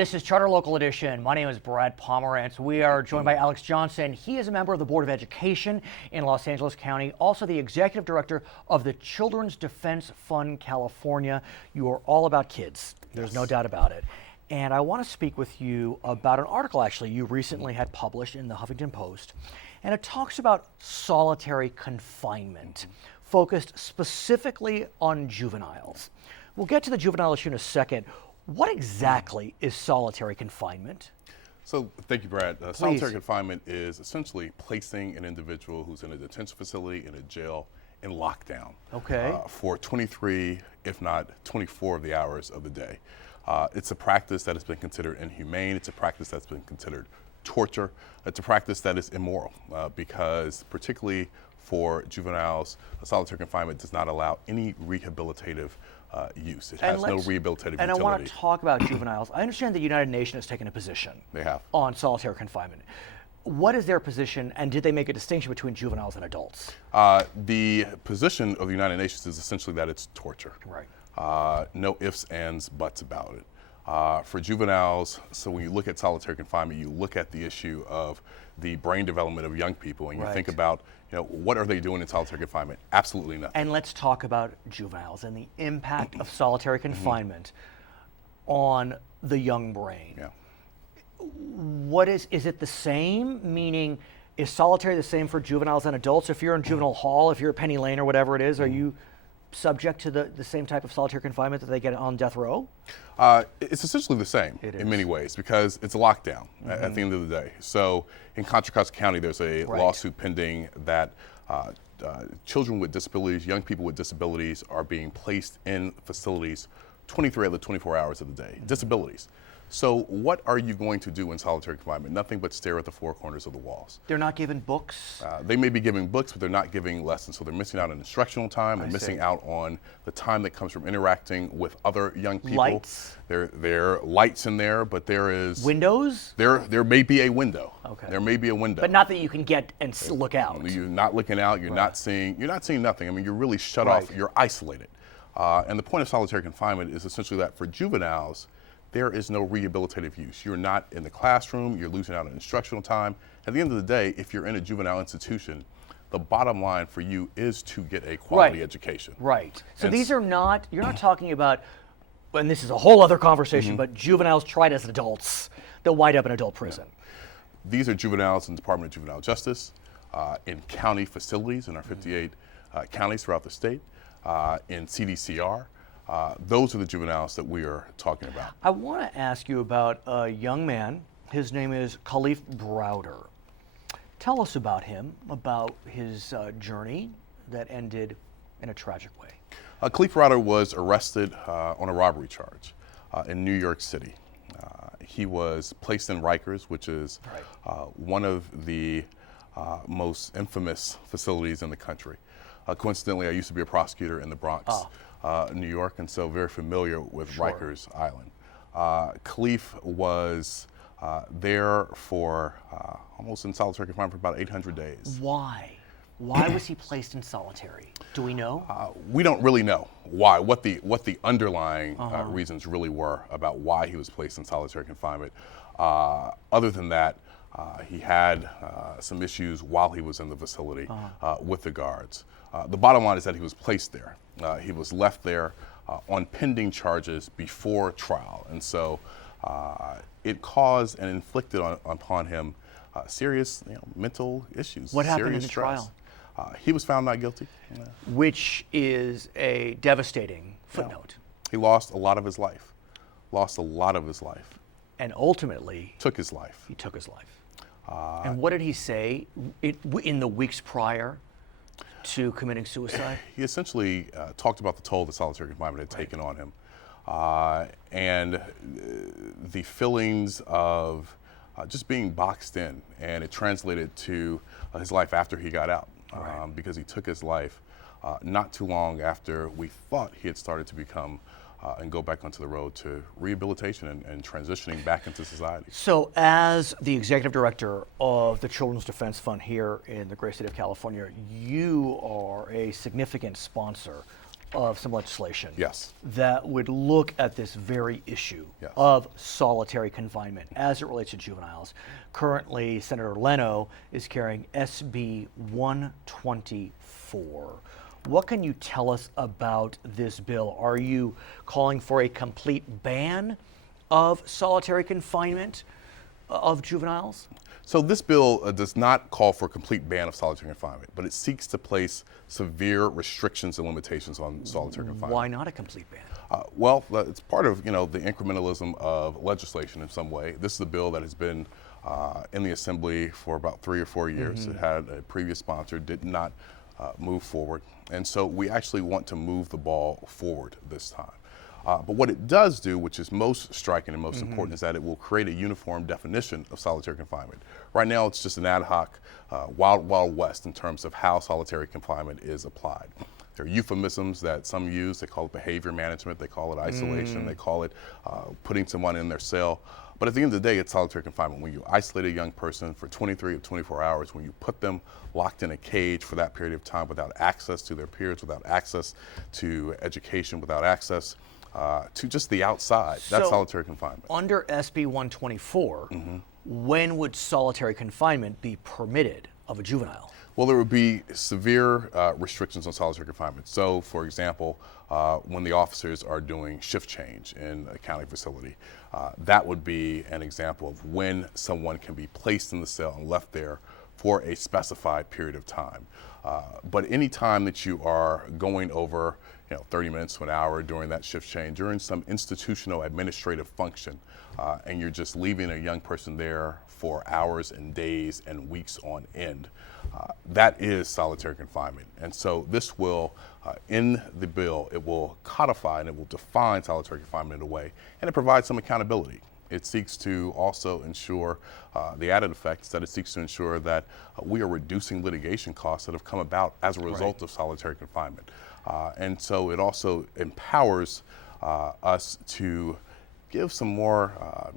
This is Charter Local Edition. My name is Brad Pomerance. We are joined by Alex Johnson. He is a member of the Board of Education in Los Angeles County, also the executive director of the Children's Defense Fund California. You are all about kids. There's no doubt about it. And I want to speak with you about an article actually you recently had published in the Huffington Post. And it talks about solitary confinement, focused specifically on juveniles. We'll get to the juvenile issue in a second. What exactly is solitary confinement? So, thank you, Brad. Solitary confinement is essentially placing an individual who's in a detention facility, in a jail, in lockdown for 23, if not 24 of the hours of the day. It's a practice that has been considered inhumane. It's a practice that's been considered torture. It's a practice that is immoral because particularly for juveniles, solitary confinement does not allow any rehabilitative use. It has no rehabilitative utility. And I want to talk about juveniles. I understand the United Nations has taken a position on solitary confinement. What is their position, and did they make a distinction between juveniles and adults? The position of the United Nations is essentially that it's torture. Right. No ifs, ands, buts about it. For juveniles, so when you look at solitary confinement, you look at the issue of the brain development of young people, and you think about, what are they doing in solitary confinement? Absolutely nothing. And let's talk about juveniles and the impact of solitary confinement on the young brain. Yeah. What is it the same? Meaning, is solitary the same for juveniles and adults? If you're in juvenile hall, if you're at Penny Lane or whatever it is, are you subject to the same type of solitary confinement that they get on death row? It's essentially the same in many ways because it's a lockdown at the end of the day. So in Contra Costa County, there's a lawsuit pending that children with disabilities, young people with disabilities are being placed in facilities 23 out of the 24 hours of the day. Disabilities. So what are you going to do in solitary confinement? Nothing but stare at the four corners of the walls. They're not given books? They may be giving books, but they're not giving lessons. So they're missing out on instructional time. They're missing out on the time that comes from interacting with other young people. Lights? There are lights in there, but there is... Windows? There may be a window. Okay. There may be a window. But not that you can get and look out. You're not looking out. You're not seeing nothing. I mean, you're really shut off. You're isolated. And the point of solitary confinement is essentially that for juveniles, there is no rehabilitative use. You're not in the classroom, you're losing out on instructional time. At the end of the day, if you're in a juvenile institution, the bottom line for you is to get a quality education. Right. So these are not, you're not talking about, and this is a whole other conversation, but juveniles tried as adults that wind up in adult prison. These are juveniles in the Department of Juvenile Justice, in county facilities in our 58 counties throughout the state, in CDCR. Those are the juveniles that we are talking about. I want to ask you about a young man. His name is Khalif Browder. Tell us about him, about his journey that ended in a tragic way. Khalif Browder was arrested on a robbery charge in New York City. He was placed in Rikers, which is one of the most infamous facilities in the country. Coincidentally, I used to be a prosecutor in the Bronx. New York, and so very familiar with Rikers Island. Khalif was there for almost in solitary confinement for about 800 days. Why? Why was he placed in solitary? Do we know? We don't really know why, what the underlying reasons really were about why he was placed in solitary confinement. Other than that, he had some issues while he was in the facility with the guards. The bottom line is that he was placed there. He was left there on pending charges before trial. And so it caused and inflicted upon him serious mental issues. What happened in the trial? He was found not guilty. Which is a devastating footnote. He lost a lot of his life. And ultimately, took his life. He took his life. And what did he say in the weeks prior to committing suicide? He essentially talked about the toll that solitary confinement had taken on him, and the feelings of just being boxed in, and it translated to his life after he got out, because he took his life not too long after we thought he had started to become and go back onto the road to rehabilitation and transitioning back into society. So as the executive director of the Children's Defense Fund here in the great state of California, you are a significant sponsor of some legislation Yes. that would look at this very issue Yes. of solitary confinement as it relates to juveniles. Currently, Senator Leno is carrying SB 124. What can you tell us about this bill? Are you calling for a complete ban of solitary confinement of juveniles? So this bill does not call for a complete ban of solitary confinement, but it seeks to place severe restrictions and limitations on solitary confinement. Why not a complete ban? Well, it's part of the incrementalism of legislation in some way. This is a bill that has been in the Assembly for about 3 or 4 years. It had a previous sponsor, did not move forward, and so we actually want to move the ball forward this time. But what it does do, which is most striking and most important, is that it will create a uniform definition of solitary confinement. Right now, it's just an ad hoc, wild west in terms of how solitary confinement is applied. There are euphemisms that some use. They call it behavior management. They call it isolation. They call it putting someone in their cell. But at the end of the day, it's solitary confinement. When you isolate a young person for 23 or 24 hours, when you put them locked in a cage for that period of time without access to their peers, without access to education, without access to just the outside, that's solitary confinement. Under SB 124, when would solitary confinement be permitted of a juvenile? Well, there would be severe restrictions on solitary confinement. So, for example, when the officers are doing shift change in a county facility, that would be an example of when someone can be placed in the cell and left there for a specified period of time. But any time that you are going over 30 minutes to an hour during that shift change, during some institutional administrative function, and you're just leaving a young person there for hours and days and weeks on end, that is solitary confinement. And so this will, in the bill, it will codify and it will define solitary confinement in a way, and it provides some accountability. It seeks to also ensure the added effects that it seeks to ensure that we are reducing litigation costs that have come about as a result of solitary confinement. And so it also empowers us to give some more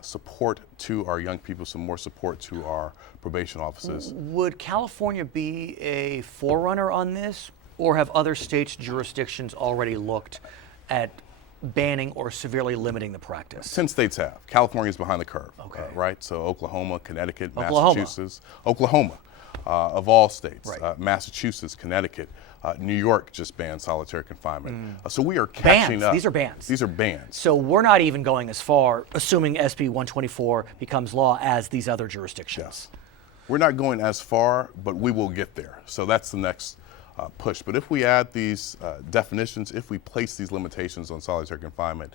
support to our young people, some more support to our probation officers. Would California be a forerunner on this, or have other states' jurisdictions already looked at banning or severely limiting the practice? 10 states have. California's behind the curve, right? So Oklahoma, Connecticut, Massachusetts, Oklahoma, of all states, Massachusetts, Connecticut, New York just banned solitary confinement. So we are catching up. These are bans. These are bans. So we're not even going as far, assuming SB 124 becomes law, as these other jurisdictions. Yes. We're not going as far, but we will get there. So that's the next push. But if we add these definitions, if we place these limitations on solitary confinement,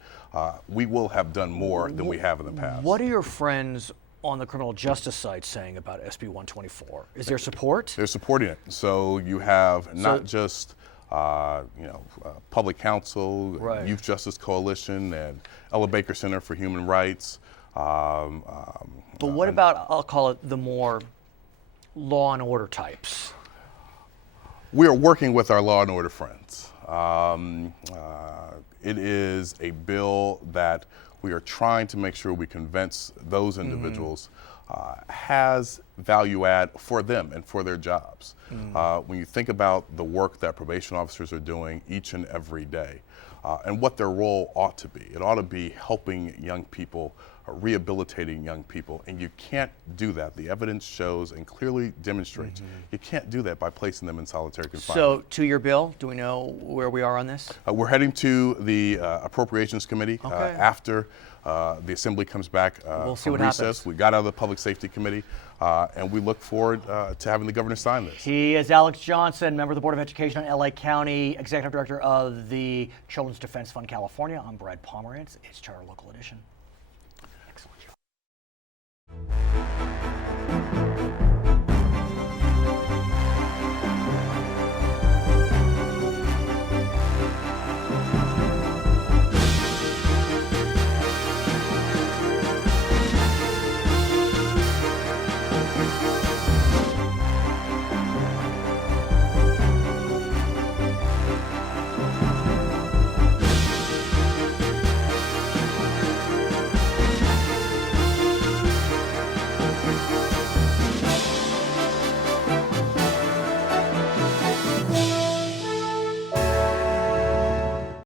we will have done more than we have in the past. What are your friends on the criminal justice side saying about SB 124? Is there support? They're supporting it. So you have not just Public Counsel, Youth Justice Coalition, and Ella Baker Center for Human Rights. But what about, I'll call it, the more law and order types? We are working with our law and order friends. It is a bill that we are trying to make sure we convince those individuals has value add for them and for their jobs. When you think about the work that probation officers are doing each and every day, and what their role ought to be. It ought to be helping young people, rehabilitating young people, and you can't do that. The evidence shows and clearly demonstrates you can't do that by placing them in solitary confinement. So, to your bill, do we know where we are on this? We're heading to the Appropriations Committee after the Assembly comes back we'll see from what recess. happens. We got out of the Public Safety Committee, and we look forward to having the governor sign this. He is Alex Johnson, member of the Board of Education on LA County, Executive Director of the Children's Defense Fund California. I'm Brad Pomerance. It's Charter Local Edition. Excellent job.